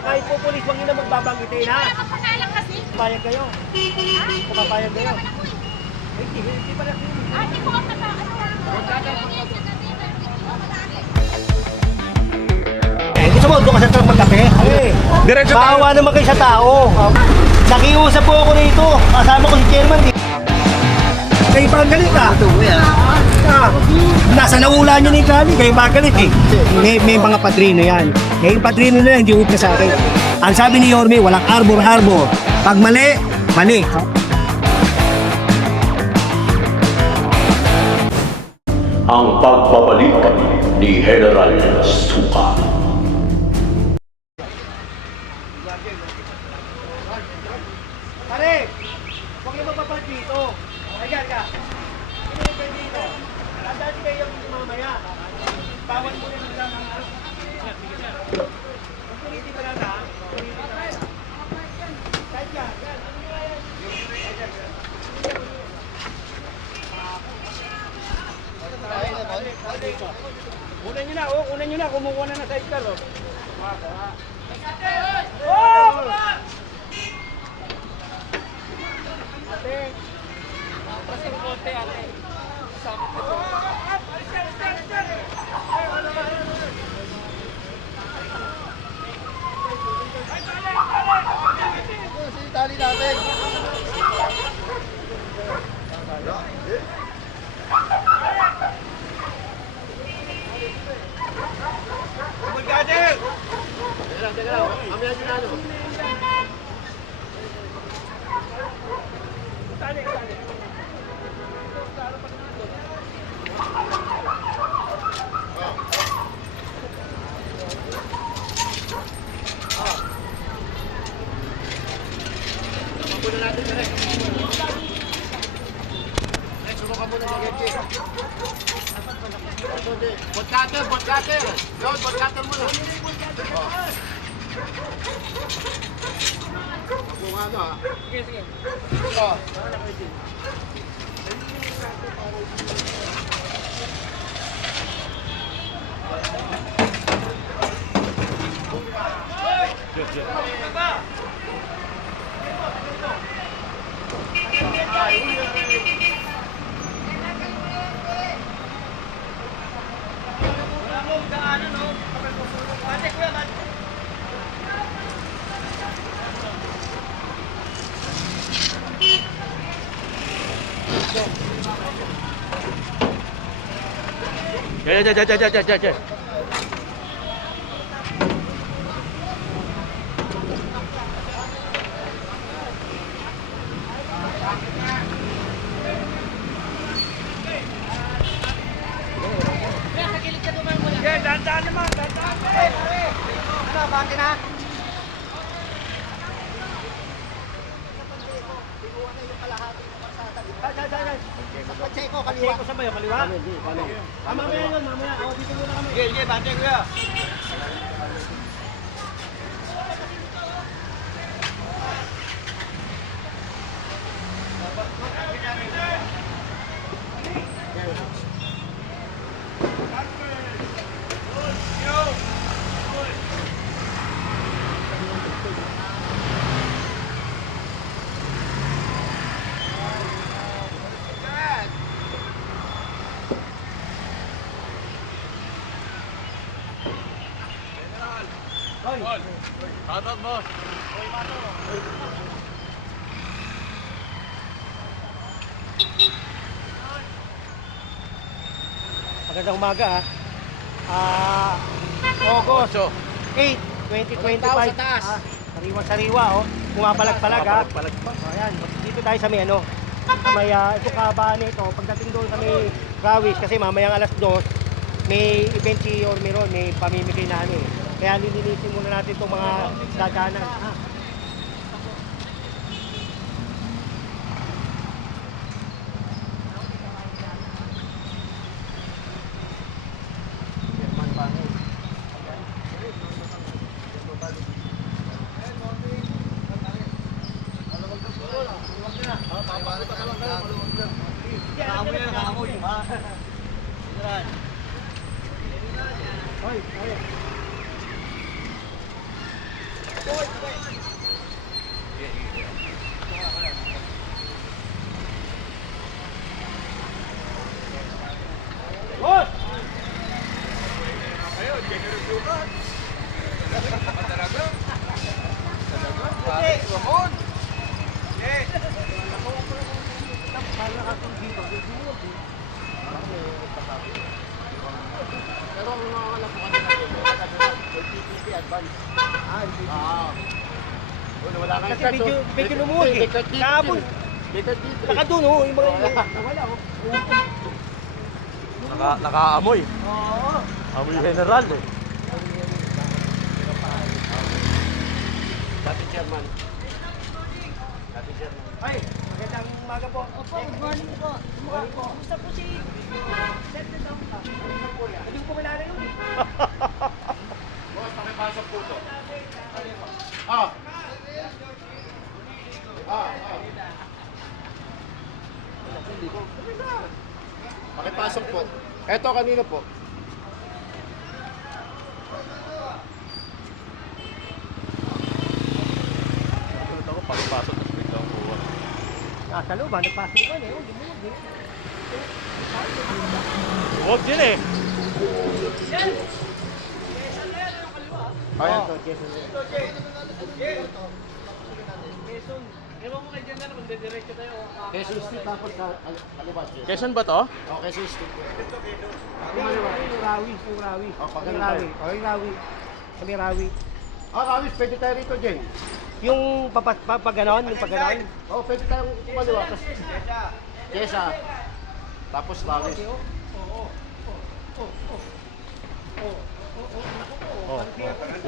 kahit po pulis, huwag nyo na magbabanggitin ha. Wala kang pangalan kasi. Papayag kayo. Kung papayag kayo. Naman ako eh. Eh, Hindi, hindi pala. Ah, Hindi ko ang napa... Eh, gusto mo, doon ka sa truck magkape? Eh, Diretso tayo. Bawa naman kayo sa tao. Nakiusap po ako rito. Kasama ko si chairman. Di. Kayo pa ang galit ah. Ah, nasa naula niya ni Kali, kayo pa ang galit eh. May, may mga padrino yan. May padrino na yan, hindi upna sa akin. Ang sabi ni Yorme, walang arbor-arbor. Pag mali, mali. ang pagbabalik ni General Suka. Pare, huwag niyo mapapad dito. Ayan ka. Hindi pwede dito. Tandaan kayo yung mamaya. Bawal mo rin ang Kunan nyo na, oh, kunan nyo na, kumukuha na na sidecar, oh. Oh! Ate. Pasang konti, ate. Podcaster, podcaster. Yun, podcaster mo na. Kung ano ah. Sige, sige. Oh. Yan, yan, yan, yan, yan. Yan, dahan-dahan naman, dahan-dahan. Ano, bakit na? Check ko, kaliwa. Check ko sa bayo, kaliwa? Ah, mamaya yun, mamaya. O, dito muna kami. Sige, sige, bante ko yan. Shoutout mo. Magandang umaga ha. Ah, August 8, 2025. sa taas. Ah, sariwa-sariwa oh. Pumapalag-palag ha. Oh, ayan. Dito tayo sa may ano. Sa may uh, ito kabaan nito. Pagdating doon sa may Rawis kasi mamayang alas 2 may event si Ormeron, may pamimigay na ano eh. Kaya lilinisin muna natin itong mga dadanan. Ha? Hoy, hoy. Ah. Boss! Pero ang mga alam ko kanina, may PPP advance. Ah, Ah. Wala, wala kang Kasi medyo, medyo lumuwag eh. Kahapon, naka doon oh, yung mga Wala. wala oh. Naka, nakaamoy. Oo. Amoy general eh. Dati chairman. Dati chairman. Ay, magandang umaga po. Opo, good morning po. Morning po. Kumusta po si Sir Dedong ka? Hindi ko kumilala yun eh. Boss, pakipasok po to. Ah. Ah, ah. Pakipasok po. Eto kanino po? Tulad ako, pagpasok tapos biglang kuha. Nasa loob ah, nagpasok ka na eh. Hindi mo hindi. Huwag din eh. Ayan to, Jason. Quezon Street tapos sa. Jason. Quezon ba to? Oh, Quezon Street. Yung yung Rawi, yung Rawi. Oh, pag Yung ganun Rawi. tayo. Oh, yung Rawi. Kami Rawi. Ah, Kawis, pwede tayo rito, Jen. Yung papa, papa ganon, yung pag ganon. Oh, pwede tayong kumaliwa. Tapos, Kesa. Tapos Kawis. Oh.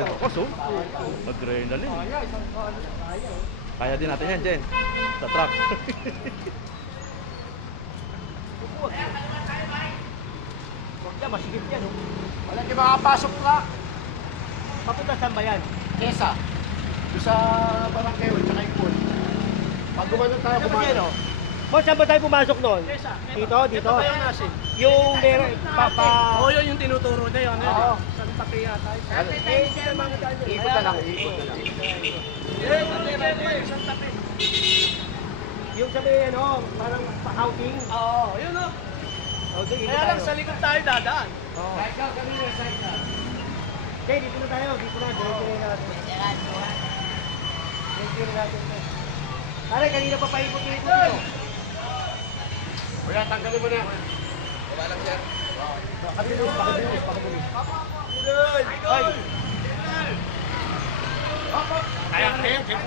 Ako, so. Adrenaline. Kaya din natin yan, Jen. Sa truck. Huwag yan, masigit yan. Oh. Wala di makapasok na. Papunta saan ba yan? Kesa. Doon sa Barangay Hall, tsaka Ipon. Pag gumano tayo Saan ba kumano. oh? Boss, saan ba tayo pumasok noon? Dito, dito. Yung meron, papa... Oo, yun yung tinuturo niya yun. Oo. Santa Pia tayo. Ano? Ikot na lang, ikot na lang. Santa Pia. Yung sa may ano, parang pa-outing. Oo, yun o. Oh, dito Kaya lang sa likod tayo dadaan. Oo. Okay, dito na tayo. Dito na. Diretso na natin. Diretso na natin. Pare, kanina pa paikot-ikot nyo. Kuya, tanggalin mo na. Pakabilis, pakabilis, pakabilis. Ay, Kaya, kaya, kaya.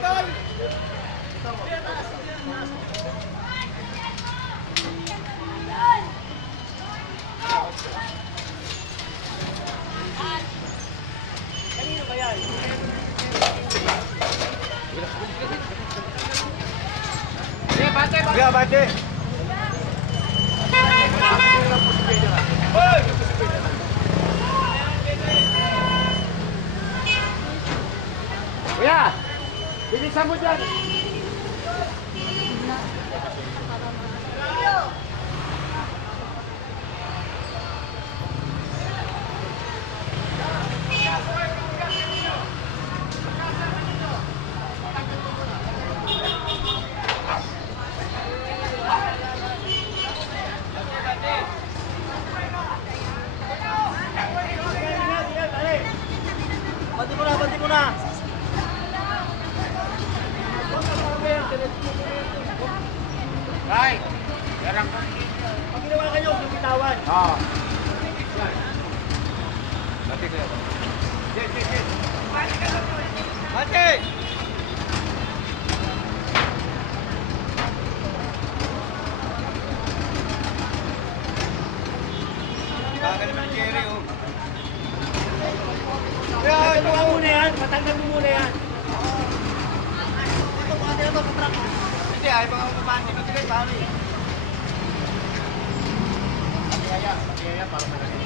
kanino ba yan? Sige, bate, bate. Kuya, bate. Bilisan mo dyan. Na. Ay, yarang. Pag ginawa kayo, bitawan. Ah. Bate! Kaya ito mo muna yan, patanggal mo muna yan. Ito, pati na to sa truck. Hindi, ay mga kapatid na bigay, pare. Patiyaya, patiyaya para malaki.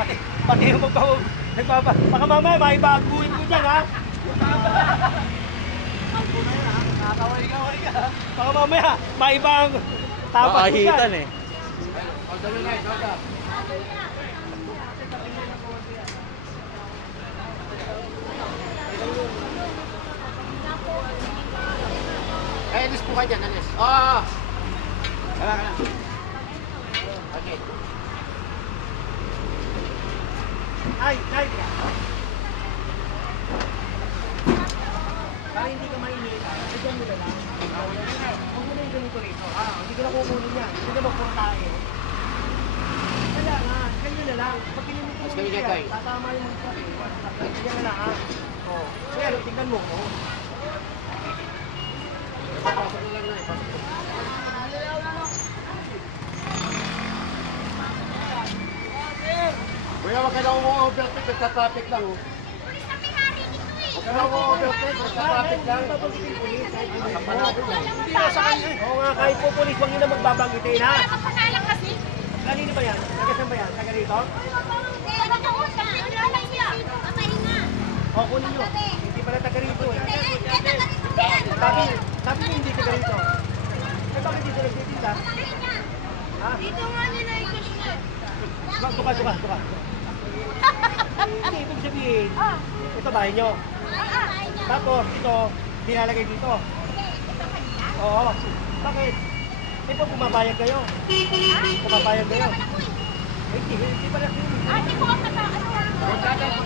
Pati, pati yung magpa... Nagpapa... Baka mamaya, maibaguhin ko dyan, ha? Nakakaway-kaway ka, ha? Baka mamaya, maibang... Tapas ko dyan. Makahitan eh. O, dali na, ikaw ka. Eh, po ka dyan, alis. Oo, oo. Kala ka na. Okay. Ay, ay! Para hindi ka mainit, bigyan mo na lang. Huwag mo na yung ganito rito. Ah, hindi ko na kukunin yan. Hindi ka magpuro tayo. Kailangan, ganyan na lang. Pag kinimit mo dyan, Tay. tatama yung mga sabi. Ganyan na lang, ha? Oo. Pero, tingnan mo, oh. Eh. Kuya, wag ka na umu-overtake, nagka-traffic lang, oh. Huwag ka na umu-overtake, nagka-traffic lang. Kapanado lang. Hindi na sa kanya. Oo nga, kahit po polis, huwag nyo na magbabanggitin, ha? Kaya mapanalang kasi. Kanino ba yan? Taga saan ba yan? Taga niya. Papahinga. O, kunin nyo. Hindi pala taga rito, eh. Hindi, yan. Sabi, sabi niyo hindi taga rito. Eh, bakit dito nagtitinda? Ha? Dito nga nila. Ba- Tuka, tuka, tuka. Hindi, ibig sabihin, Ah, ito bahay nyo. ah, ah. Tapos, ito, dinalagay dito. Oo. Bakit? Di ba pumabayag kayo? Pumabayag kayo? Eh, Hindi, hindi pala. Ate ko ang nata- ano, ano,